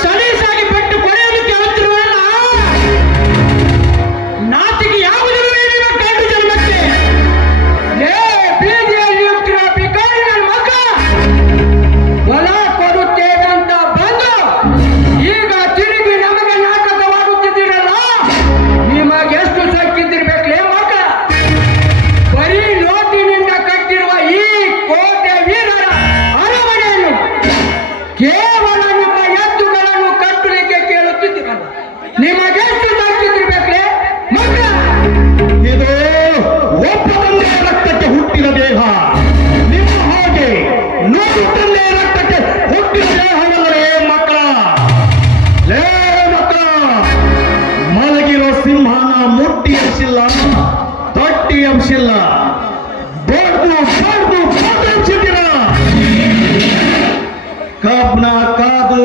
ಸಲೀಸಾಗಿ ಬಿಟ್ಟು ಕೊನೆಯದಕ್ಕೆ ಹೇಳ್ತಿರುವಲ್ಲ. ನಾಚಿಕೆ ಯಾವುದಿಲ್ಲ ನಿನ್ನ ಗಂಡು ಜನ್ಮಕ್ಕೆ. ಬೀದಿಯಲ್ಲಿ ಹೋಗ್ತಿರೋ ಭಿಕಾರಿ ನನ್ನ ಮಗ ಹೊಲ ಕೊಡುತ್ತೇವೆ ಅಂತ ಬಂದು ಈಗ ತಿರುಗಿ ನಮಗೆ ನಾಟಕವಾಡುತ್ತಿದ್ದೀರಲ್ಲ. ನಿಮಗೆಷ್ಟು ಸಕ್ಕಿದ್ದಿರ್ಬೇಕಲೇ ಮಗ? ಬರೀ ನೋಟಿನಿಂದ ಕಟ್ಟಿರುವ ಈ ಕೋಟೆ ವೀರರ ಅರಮನೆಯನ್ನು ಕೇವಲ ನಿಮ್ಮ ಎತ್ತುಗಳನ್ನು ಕಟ್ಟಲಿಕ್ಕೆ ಕೇಳುತ್ತಿದ್ದೀರಲ್ಲ. ನಿಮಗೆಷ್ಟು ಸಕ್ಕಿದ್ದಿರ್ಬೇಕಲೇ ಮಗ? ಇದು ಒಬ್ಬ ತಂದೆಯ ರಕ್ತಕ್ಕೆ ಹುಟ್ಟಿದ ದೇಹ. ನಿಮ್ಮ ಹಾಗೆ 100 ತಂದೆಯ ರಕ್ತಕ್ಕೆ ಹುಟ್ಟಿದ ದೇಹವಲ್ಲವೇ ಮಕ್ಕಳ? ಲೇ ಮಕ್ಕಳ, ಮಲಗಿರೋ ಸಿಂಹನ ಮುಟ್ಟಿ ಅಂಶಿಲ್ಲ, ತೊಟ್ಟಿ ಅಂಶಿಲ್ಲ, ಬಡ್ದು ಅಂಶಿದ್ದೀರ. ಕಬ್ನ ಕಾದು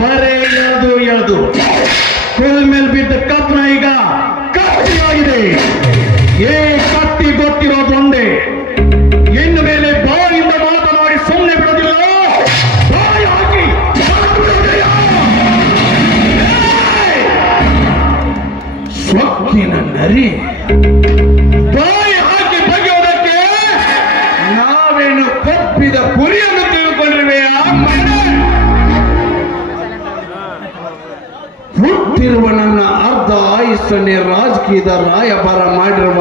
ಬರೆ ಎಳೆದು ಕುಲ್ ಮೇಲ್ ಬಿದ್ದ ಕಬ್ನ ಈಗ ಕತ್ತಿಯಾಗಿದೆ. ಏ ಕತ್ತಿ ಗೊತ್ತಿರೋದು ಒಂದೇ, ಇನ್ನು ಮೇಲೆ ಬಾಯಿಂದ ಮಾತನಾಡಿ ಸುಮ್ಮನೆ ಬಿಡೋದಿಲ್ಲ. ಬಾಯಿ ಹಾಕಿ ಸ್ವಕ್ಕಿನ ನರಿ ಬಾಯಿ ಹಾಕಿ ಬಗೆಯೋದಕ್ಕೆ ನಾವೇನು ತಪ್ಪಿದ ಗುರಿಯನ್ನು ತಿಳ್ಕೊಂಡಿರುವೆಯಾ? ಹುಟ್ಟಿರುವ ನನ್ನ ಅರ್ಧ ಆಯುಷ್ಯನ್ನೇ ರಾಜಕೀಯದ ರಾಯಭಾರ ಮಾಡಿರುವ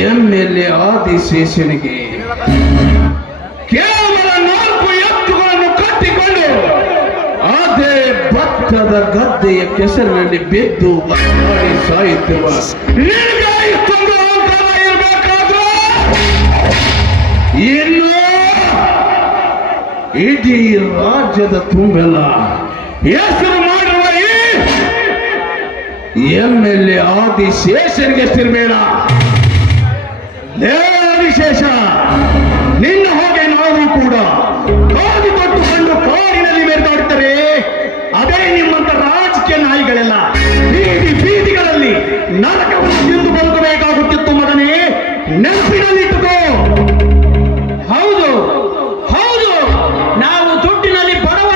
ಎಂಎಲ್ಎ ಆದಿಶೇಷನಿಗೆ ಕೇವಲ 4 ಎತ್ತುಗಳನ್ನು ಕಟ್ಟಿಕೊಂಡು ಅದೇ ಭತ್ತದ ಗದ್ದೆಯ ಕೆಸರಿನಲ್ಲಿ ಬಿದ್ದು ಮಾಡಿ ಸಾಯುತ್ತಿರುವ ನಿನಗೆ ಇಷ್ಟೊಂದು ಅಹಂಕಾರ ಇರಬೇಕಾದ್ರೆ ಇನ್ನು ಇಡೀ ರಾಜ್ಯದ ತುಂಬೆಲ್ಲ ಹೆಸರು ಮಾಡಿರುವ ಎಂಎಲ್ಎ ಆದಿಶೇಷನಿಗೆ ಎಷ್ಟಿರಬೇಡ. ಆದಿಶೇಷ, ನಿನ್ನ ಹಾಗೆ ನಾವು ಕೂಡ ಕಾದು ತೊಟ್ಟುಕೊಂಡು ಕಾಡಿನಲ್ಲಿ ಮೆರೆದಾಡುತ್ತಾರೆ. ಅದೇ ನಿಮ್ಮಂತ ರಾಜಕೀಯ ನಾಯಿಗಳೆಲ್ಲ ಬೀದಿಗಳಲ್ಲಿ ನರಕವನ್ನು ತಿಂದು ಬದುಕಬೇಕಾಗುತ್ತಿತ್ತು ಮಗನೇ, ನೆನಪಿನಲ್ಲಿಟ್ಟುಕೋ. ಹೌದು, ನಾವು ದುಡ್ಡಿನಲ್ಲಿ ಬಡವ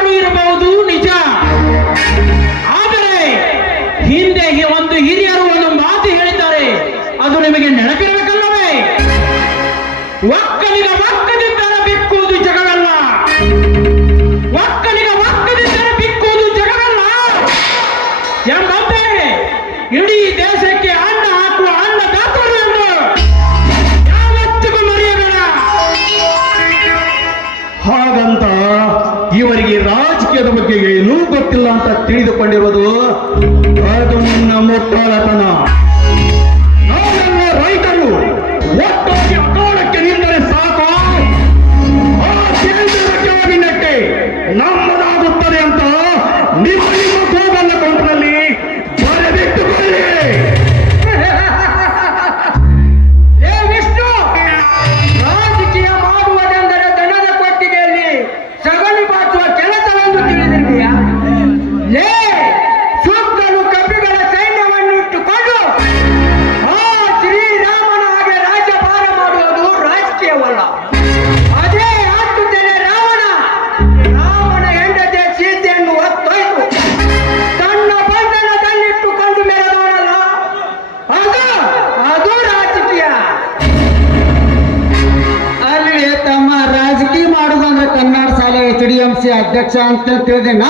ನಿನಗೆ ರಾಜಕೀಯದ ಬಗ್ಗೆ ಏನೂ ಗೊತ್ತಿಲ್ಲ ಅಂತ ತಿಳಿದುಕೊಂಡಿರೋದು ಅದು ನಿನ್ನ ಮುಟ್ಟಾಳತನ. ನಾವೆಲ್ಲ ರೈತರು ಒಟ್ಟಾಗಿ ಅಖಾಡಕ್ಕೆ ನಿಂತರೆ ಸಾಕು, ಆ ಕೇಂದ್ರಕ್ಕೆ ನೆಟ್ಟೆ ನಮ್ಮದಾಗುತ್ತದೆ ಅಂತ ನಿಮ್ಮ ಗೋಗಲ್ಲ ಕೊಂಡಲ್ಲಿ ಬರೆದಿಟ್ಟುಕೊಳ್ಳಿ. ಏ ವಿಷ್ಣು, ರಾಜಕೀಯ ಮಾಡುವುದೆಂದರೆ ದನದ ಕೊಟ್ಟಿಗೆಯಲ್ಲಿ ಸಗಣಿ ಬಾಚುವ ಕೆಲಸವೆಂದು ತಿಳಿದಿರುವೆಯಾ? ಲೇ, ಸುತ್ತಲೂ ಕಪಿಗಳ ಸೈನ್ಯವನ್ನಿಟ್ಟುಕೊಂಡು ಆ ಶ್ರೀರಾಮನ ಹಾಗೆ ರಾಜ್ಯಭಾರ ಮಾಡುವುದು ರಾಜಕೀಯವಲ್ಲ. ಅದೇ 10 ಜನ ರಾಮನ ಹೆಂಡತಿಯ ಸೀತೆಯನ್ನು ಹೊತ್ತೊಯ್ದು ತನ್ನ ಬಂಧನದಲ್ಲಿಟ್ಟುಕೊಂಡು ಮೆರೆದವನಲ್ಲ, ಅದು ರಾಜಕೀಯ. ಅಲ್ಲಿ ತಮ್ಮ ರಾಜಕೀಯ ಮಾಡುದಂದ್ರೆ ಕನ್ನಡ ಶಾಲೆ HDMC ಅಧ್ಯಕ್ಷ ಅಂತ ತಿಳಿದಿನ.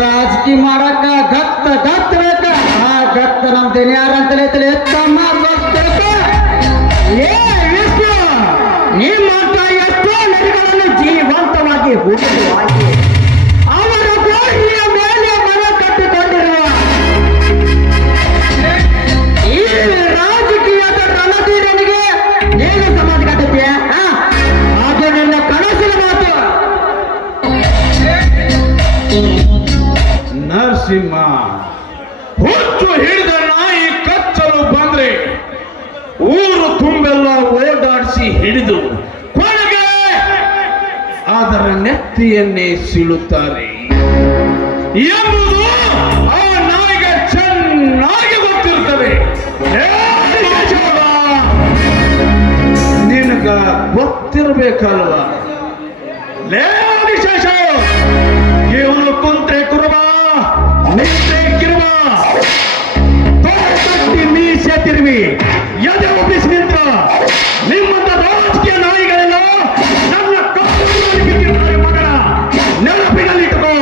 ರಾಜಕೀಯ ಮಾಡಕ್ಕ ಗತ್ತ ಬೇಕ. ಆ ಗತ್ತ ನಮ್ ದನಿಯಾರ ಅಂತಲೇ ತಲೆ ತಮ್ಮ ಗೊತ್ತೈತ. ಏ ವಿಷ್ಣು, ನಿಮ್ಮ ಎಷ್ಟೋ ನದಿಗಳನ್ನು ಜೀವಂತವಾಗಿ ಹುಟ್ಟಿಸುವಾಗಿ ಅವರ ಗೋಡೆಯ ಮೇಲೆ ಮನ ಕಟ್ಟಿಕೊಂಡಿರುವ ಈ ರಾಜಕೀಯದ ರಣಧೀರನಿಗೆ ಏನು ಸಮಾಜ ಕಟ್ಟುತ್ತೆ? ಅದು ನಿನ್ನ ಕನಸಿನ ಮಾತು. ನರಸಿಂಹ, ಹುಚ್ಚು ಹಿಡಿದ ನಾಯಿ ಕಚ್ಚಲು ಬಂದ್ರೆ ಊರು ತುಂಬೆಲ್ಲ ಓಡಾಡಿಸಿ ಹಿಡಿದು ಕೊನೆಗೆ ಅದರ ನೆತ್ತಿಯನ್ನೇ ಸೀಳುತ್ತಾರೆ ಎಂಬುದು ಆ ನಾಯಿಗೆ ಚೆನ್ನಾಗಿ ಗೊತ್ತಿರುತ್ತದೆ. ನಿನಗ ಗೊತ್ತಿರಬೇಕಲ್ವ? ಲೇ ವಿಶೇಷ, ಇವನು ಕುಂತ್ರೆ ಕುರುಬ, ನಿಂತ್ರೆ ಕಿರುಬ, ತೋಟಿ ಮೀಸೆ ತಿರುವಿ ಎದೆ ಒಪ್ಪಿಸಿ ನಿಂತ ನಿಮ್ಮಂತ ರಾಜಕೀಯ ನಾಯಿಗಳೆಲ್ಲ ನನ್ನ ಕಾಲುಗಳಿಗೆ ಬಿದ್ದಿದ್ದಾರೆ ಮಗನ, ನೆನಪಿನಲ್ಲಿಟ್ಟುಕೋ.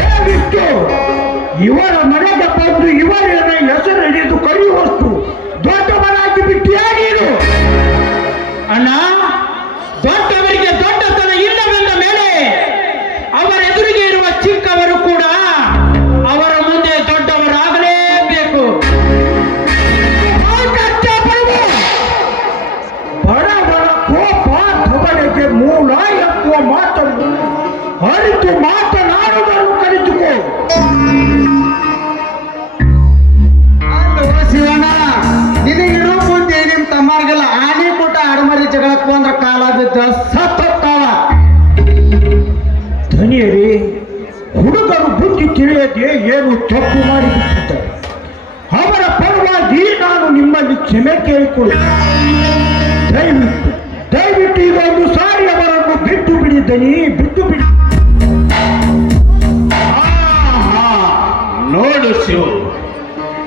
ಏ ವಿಷ್ಣು, ಇವರ ಮನೆಗೆ ಬಂದು ಇವರ ಹೆಸರು ಹಿಡಿದು ಕರೆಯುವಷ್ಟು ದೊಡ್ಡವನಾಗಿ ಬಿಟ್ಟಿಯಾ ನೀನು? ಅಣ್ಣ, ದೊಡ್ಡವರಿಗೆ ದೊಡ್ಡತನ ಇಲ್ಲವೆಂದ ಮೇಲೆ ಅವರ ಎದುರಿಗೆ ಇರುವ ಚಿಕ್ಕವರು ಕೂಡ ಅವರ ಮುಂದೆ ದೊಡ್ಡವರಾಗಲೇಬೇಕು. ಬಡವರ ಕೋಪ ಕಬಳಿಗೆ ಮೂಲ ಎನ್ನುವ ಮಾತನ್ನು ಅರಿತು ಮಾತನಾಡುವುದನ್ನು ಕಲಿತುಕೋ. ಅಲ್ವೋ ಶಿವಣ್ಣ, ನಿನಗಿರೋ ಬುದ್ಧಿ ನಿಮ್ ತಮ್ಮರಿಗೆಲ್ಲ ಆನೆ ಕೂಟ ಅಡಮರಿ ಜಗಳಕ್ಕೆ ಬಂದ್ರ ಕಾಲ ಬಿದ್ದ ಸತ್ತೋಗ್ತಾವ. ಧನಿಯರೇ, ಹುಡುಗರು ಬುದ್ಧಿ ತಿಳಿಯದೆ ಏನು ತಪ್ಪು ಮಾಡಿಬಿಟ್ಟಿದ್ದಾರೆ. ಅವರ ಪರವಾಗಿ ನಾನು ನಿಮ್ಮಲ್ಲಿ ಕ್ಷಮೆ ಕೇಳಿಕೊಳ್ಳುತ್ತೇನೆ. ದಯವಿಟ್ಟು ಇದೊಂದು ಸಾರಿ ಅವರನ್ನು ಬಿಟ್ಟು ಬಿಡಿ ದನಿ, ಬಿಟ್ಟು ಬಿಡಿ. ನೋಡು ಶಿವ,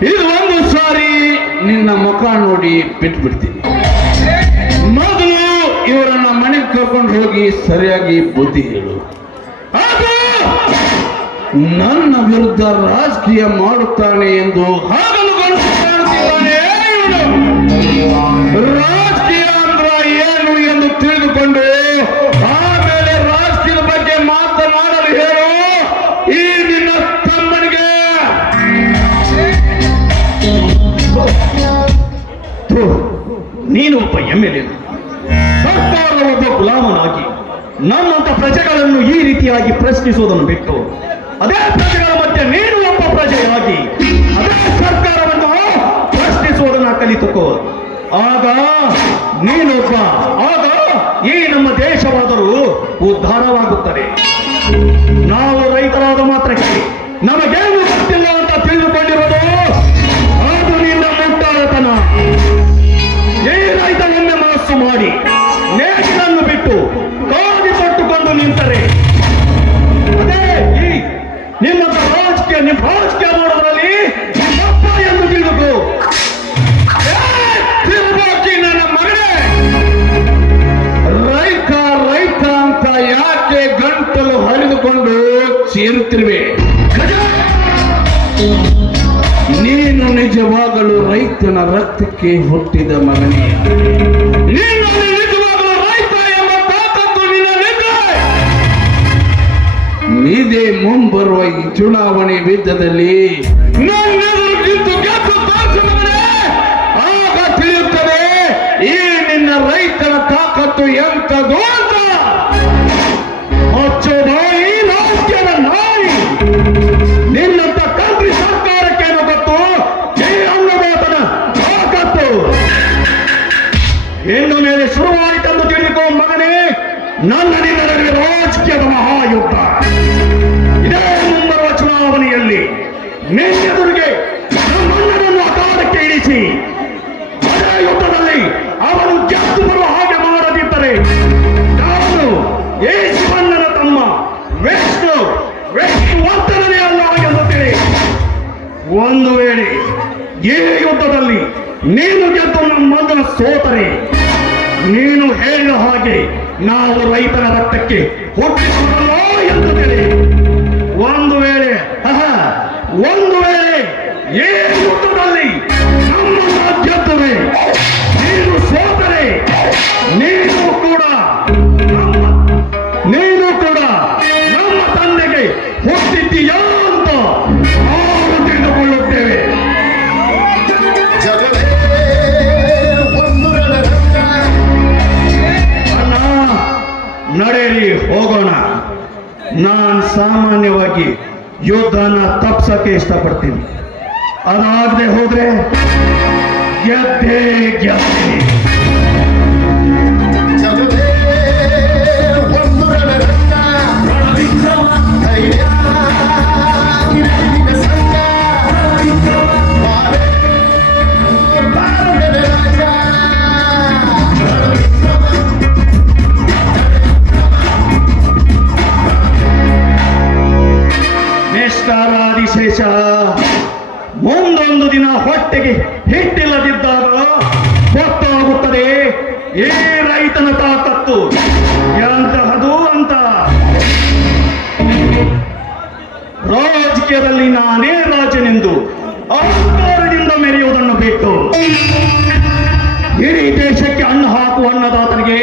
ಇದು ಒಂದು ಸಾರಿ ನಿನ್ನ ಮುಖ ನೋಡಿ ಬಿಟ್ಟು ಬಿಡ್ತೀನಿ. ಮೊದಲು ಇವರನ್ನ ಮನೆಗೆ ಕರ್ಕೊಂಡು ಹೋಗಿ ಸರಿಯಾಗಿ ಬುದ್ಧಿ ಹೇಳು. ಅದು ನನ್ನ ವಿರುದ್ಧ ರಾಜಕೀಯ ಮಾಡುತ್ತಾನೆ ಎಂದು ಹಾಗಲು ಕಾಣುತ್ತಿದ್ದಾನೆ ಇವನು. ರಾಜಕೀಯ ಅಂದ್ರ ಏನು ಎಂದು ತಿಳಿದುಕೊಂಡು ಆಮೇಲೆ ರಾಜಕೀಯದ ಬಗ್ಗೆ ಮಾತನಾಡಲು ಹೇಳು ಈ ನಿನ್ನ ತಮ್ಮನಿಗೆ. ನೀನು ಒಬ್ಬ MLA, ಸರ್ಕಾರದ ಒಬ್ಬ ಗುಲಾಮನಾಗಿ ನಮ್ಮಂತ ಪ್ರಜೆಗಳನ್ನು ಈ ರೀತಿಯಾಗಿ ಪ್ರಶ್ನಿಸುವುದನ್ನು ಬಿಟ್ಟು ಅದೇ ಪ್ರಜೆಗಳ ಮಧ್ಯೆ ನೀನು ಒಬ್ಬ ಪ್ರಜೆಯಾಗಿ ಅದೇ ಸರ್ಕಾರವನ್ನು ಪ್ರಶ್ನಿಸುವುದನ್ನು ಕಲಿತುಕೋ. ಆಗ ಈ ನಮ್ಮ ದೇಶವಾದರೂ ಉದ್ಧಾರವಾಗುತ್ತದೆ. ನಾವು ರೈತರಾದ ಮಾತ್ರಕ್ಕೆ ನಮಗೇನು ಗೊತ್ತಿಲ್ಲ ಅಂತ ತಿಳಿದುಕೊಂಡಿರೋದು ಅದು ನಿನ್ನ ಮುಟ್ಟಾಳತನ. ಈ ರೈತನನ್ನೇ ಮನಸ್ಸು ಮಾಡಿ ನೇಗಿಲನ್ನು ಬಿಟ್ಟು ಗಾಡಿ ಕಟ್ಟುಕೊಂಡು ನಿಂತರೆ ಅದೇ ಈ ನಿಮ್ಮ ರಾಜಕೀಯ ಮಾಡೋದ್ರಲ್ಲಿ ನಿಮ್ಮಪ್ಪ ಎಂದು ತಿಳಿದುಕೋ. ನನ್ನ ಮಗನೇ, ರೈತ ಅಂತ ಯಾಕೆ ಗಂಟಲು ಹರಿದುಕೊಂಡು ಚೀರುತ್ತಿರುವೆ? ನೀನು ನಿಜವಾಗಲೂ ರೈತನ ರಕ್ತಕ್ಕೆ ಹುಟ್ಟಿದ ಮಗನೇ. ನೀನು ನಿಜವಾಗಲೂ ರೈತ ಚುನಾವಣೆ ಯುದ್ಧದಲ್ಲಿ ನನ್ನೆದುರು ನಿಂತು ಗೆದ್ದು ತೋರಿಸು ಮಗನೇ. ಆಗ ತಿಳಿಯುತ್ತದೆ ಈ ನಿನ್ನ ರೈತನ ತಾಕತ್ತು ಎಂತದು ಅಂತ. ಅಚ್ಚೋ ಬಾಯಿ ರಾಜ್ಯದ ನಾಯಿ, ನಿನ್ನಂತ ಕಂತ್ರಿ ಸರ್ಕಾರಕ್ಕೇನು ಗೊತ್ತು ಈ ಅನ್ನದಾತನ ತಾಕತ್ತು. ಇನ್ನು ಮೇಲೆ ಶುರುವಾಯಿತೆಂದು ತಿಳಿದುಕೋ ಮಗನೇ, ನನ್ನ ನಿನ್ನ ನಡುವೆ ರಾಜಕೀಯದ ಮಹಾಯುದ್ಧ. ಇದೇ ಮುಂಬರುವ ಚುನಾವಣೆಯಲ್ಲಿ ನಿನ್ನೆದುರಿಗೆ ನಮ್ಮಣ್ಣನನ್ನು ಅಖಾಡಕ್ಕೆ ಇಳಿಸಿ ಅದೇ ಯುದ್ಧದಲ್ಲಿ ಅವನು ಗೆದ್ದು ಬರುವ ಹಾಗೆ ಮಾಡದಿದ್ದರೆ ನಾನು ಈ ಶಿವಣ್ಣನ ತಮ್ಮ ವಿಷ್ಣು ವರ್ಧನೇ ಅಲ್ಲ ಎಂದು ತಿಳಿ. ಒಂದು ವೇಳೆ ಈ ಯುದ್ಧದಲ್ಲಿ ನೀನು ಗೆದ್ದು ನಮ್ಮನ್ನ ಸೋತರೆ ನೀನು ಹೇಳಿದ ಹಾಗೆ ನಾವು ರೈತರ ರಕ್ತಕ್ಕೆ ಹುಟ್ಟಿಸಲ್ಲ ಎಂದು ತಿಳಿ. ಒಂದು ವೇಳೆ ಈ ಯುದ್ಧದಲ್ಲಿ ನಮ್ಮನ್ನ ಗೆದ್ದರೆ ನೀನು ಸೋತರೆ ನೀನು ಕೂಡ ನಮ್ಮ ತಂದೆಗೆ ಹುಟ್ಟಿದ್ದೀಯಾ ಅಂತ ನಾವು ತಿಳಿದುಕೊಳ್ಳುತ್ತೇವೆ. ಅಣ್ಣ, ನಡೆಯಲಿ ಹೋಗೋಣ. ನಾನು ಸಾಮಾನ್ಯವಾಗಿ ಯುದ್ಧನ ತಪ್ಸಕ್ಕೆ ಇಷ್ಟಪಡ್ತೀನಿ. ಅದಾಗದೆ ಹೋದ್ರೆ ಗೆದ್ದೇ ಗೆಲ್ತೀನಿ. ನಿಷ್ಠಾರಾದಿಶೇಷ, ಮುಂದೊಂದು ದಿನ ಹೊಟ್ಟೆಗೆ ಹಿಟ್ಟಿಲ್ಲದಿದ್ದಾಗ ಗೊತ್ತಾಗುತ್ತದೆ ಈ ರೈತನ ತಾಕತ್ತು ಎಂತಹದು ಅಂತ. ರಾಜಕೀಯದಲ್ಲಿ ನಾನೇ ರಾಜನೆಂದು ಅಹಂಕಾರದಿಂದ ಮೆರೆಯುವುದನ್ನು ಬಿಟ್ಟು ಇಡೀ ದೇಶಕ್ಕೆ ಅನ್ನ ಹಾಕುವ ಅನ್ನದಾತನಿಗೆ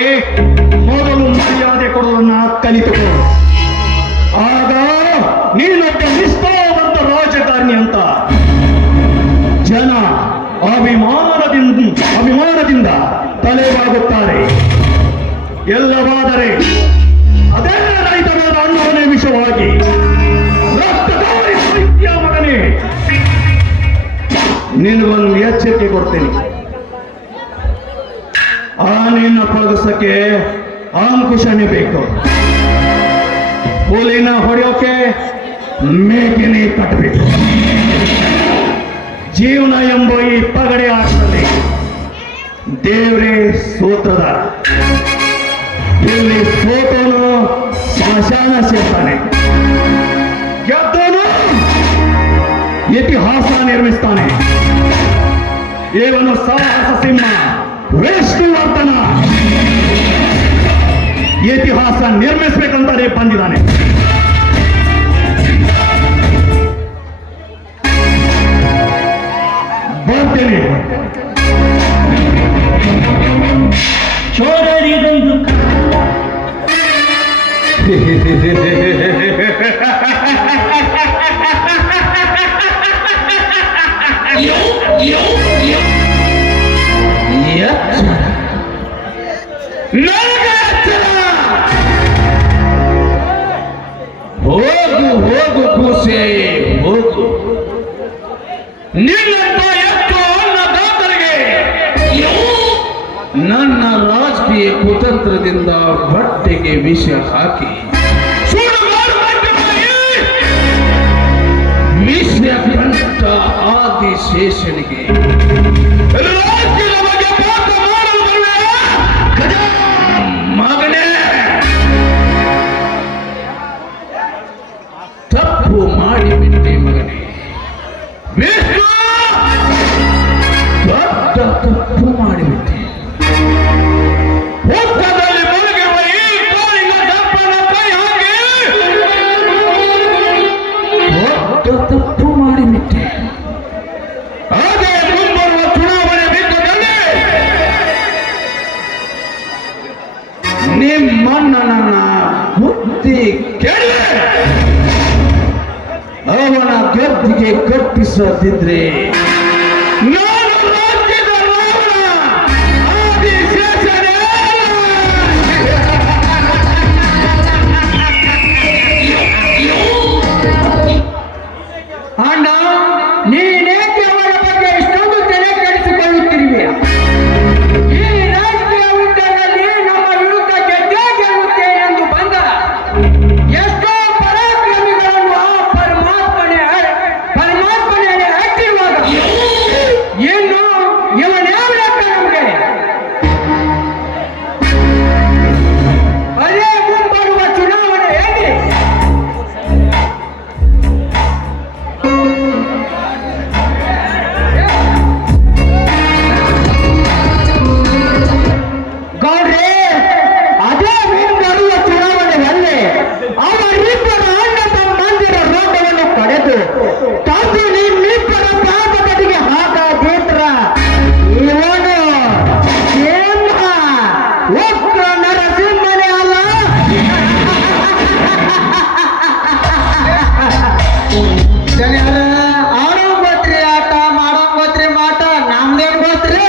ಮೊದಲು ಮರ್ಯಾದೆ ಕೊಡುವುದನ್ನ ಕಲಿತುಕೋ. ಆಗ ನೀನೊಬ್ಬ ನಿಷ್ಠಾವಂತ ರಾಜಕಾರಣಿ ಅಂತ ಜನ ಅಭಿಮಾನದಿಂದ ತಲೆಬಾಗುತ್ತಾರೆ. ಎಲ್ಲವಾದರೆ ಅದೇ ರೈತನಾದ ಅನ್ನವನ್ನೇ ವಿಷವಾಗಿ ರಕ್ತಧಾರಿ ಸಾಹಿತ್ಯ ಮಗನೇ. ನಿನಗೊಂದು ಎಚ್ಚರಿಕೆ ಕೊಡ್ತೇನೆ. ಆ ನಿನ್ನ ಪಗಸಕ್ಕೆ ಅಂಕುಶನೇ ಬೇಕು. ಹುಲಿನ ಹೊಡೆಯೋಕೆ ಮೇಕೆನೇ ಕಟ್ಟಬೇಕು. ಜೀವನ ಎಂಬ ಈ ಪಗಡೆ ಆಟದಲ್ಲಿ ದೇವರೇ ಸೋತದ. ಇಲ್ಲಿ ಸೋತೋನು ಸ್ಮಶಾನ ಸೇರ್ತಾನೆ, ಗೆದ್ದೋನು ಇತಿಹಾಸ ನಿರ್ಮಿಸ್ತಾನೆ. ಇವನು ಸಾಹಸ ಸಿಂಹ ವಿಷ್ಣುವರ್ಧನ ಇತಿಹಾಸ ನಿರ್ಮಿಸಬೇಕಂತಾನೆ ಬಂದಿದ್ದಾನೆ. ಬರ್ತೇನೆ. ಚೋರರಿಗೊಂದು ಹೋಗು ಹೋಗು ಕೂಸೆ ಹೋಗು. ನಿನ್ನಂತ ಎಷ್ಟು ಅನ್ನದಾತರಿಗೆ ನನ್ನ ರಾಜಕೀಯ ಕುತಂತ್ರದಿಂದ ಹೊಟ್ಟೆಗೆ ವಿಷ ಹಾಕಿ ವಿಷ ಕಂಠ ಆದಿಶೇಷನಿಗೆ ರಾಜ್ಯದ ಬಗ್ಗೆ ಪಾಠ ಮಾಡಲು ಬರುವೆ ಮಗನೇ. ತಪ್ಪು ಮಾಡಿಬಿಟ್ಟೆ ಮಗನೇ. ವಿಷ್ಣು ದೊಡ್ಡ ತಪ್ಪು ಮಾಡಿಬಿಟ್ಟೆ. ಹುತ್ತದಲ್ಲಿ ಮುಳುಗಿರುವ ಈ ಕಾಲಿನ ದಪ್ಪನ ಕೈ ಹಾಕಿ ದೊಡ್ಡ ತಪ್ಪು ಮಾಡಿಬಿಟ್ಟೆ. ಹಾಗೆ ಮುಂಬರುವ ಚುನಾವಣೆ ಯುದ್ಧದಲ್ಲಿ ನಿಮ್ಮಣ್ಣನನ್ನ ಬುದ್ಧಿ ಕೇಳಿದೆ. ಅವನ ಗದ್ದಿಗೆ ಕಟ್ಟಿಸದಿದ್ರೆ ನಾನು ರಾಜ್ಯದ ರಾವಣ ಆದಿಶೇಷನೇ. ಅಣ್ಣ, ನೀನೇಕೆ ಅವರ ಬಗ್ಗೆ ಇಷ್ಟೊಂದು ತಲೆ ಕೆಡಿಸಿಕೊಳ್ಳುತ್ತಿರುವೆ? ಈ ರಾಜಕೀಯ ಯುದ್ಧದಲ್ಲಿ ನಮ್ಮ ವಿರುದ್ಧ ಗೆದ್ದೇ ಗೆಲ್ಲುತ್ತೆ ಎಂದು ಬಂದ ಎಷ್ಟೋ ಪರಾಕ್ರಮಿಗಳನ್ನು ಆ ಪರಮಾತ್ಮನೇ ಹಚ್ಚಿರುವಾಗ ಇನ್ನು ಇವನ್ಯಾವ ಲೆಕ್ಕ ನಮಗೆ? ಅದೇ ಮುಂಬರುವ ಚುನಾವಣೆಯಲ್ಲಿ ಗೌಡ್ರೆ, ಅದೇ ಮುಂಬರುವ ಚುನಾವಣೆಯಲ್ಲಿ ಅವರಿಬ್ಬರ ಅಣ್ಣ ತಮ್ಮಂದಿರ ರೋಗವನ್ನು ಪಡೆದು ತಂದು ನಿಮ್ಮಿಬ್ಬರ ಪಾದಗಳಿಗೆ ಹಾಕದೇತ್ರ ಇವನು ಸಿಂಹ, ಒಕ್ಕ ನರಸಿಂಹನೇ ಅಲ್ಲ. ಜನರ ಆಡೋ ಗೊತ್ತ್ರಿ ಆಟ, ಮಾಡೋ ಗೊತ್ತ್ರಿ ಮಾಟ, ನಮ್ದೇನ್ ಗೊತ್ತ್ರಿ?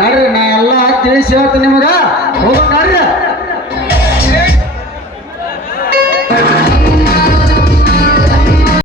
ನಡ್ರಿ, ನಾ ಎಲ್ಲ ತಿಳಿಸಿ ಹೇಳ್ತೀನಿ ನಿಮಗ. ಹೋಗ ನಡ್ರಿ.